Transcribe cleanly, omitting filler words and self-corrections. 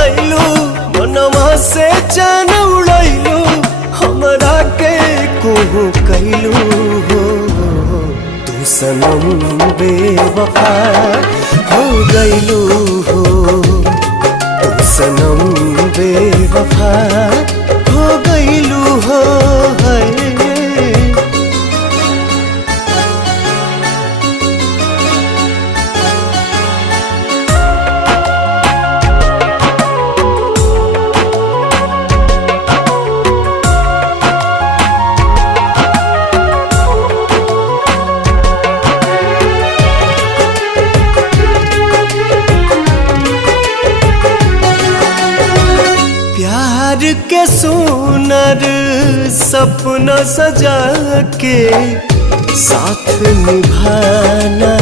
गइलू, मनवा से चैन उड़ैलू, हमरा के कुहू कैलू हो। तू सनम बेवफा हो गइलू हो, तू सनम बेवफा हो गइलू हो। प्यार के सुनर सपना सजा के साथ निभाना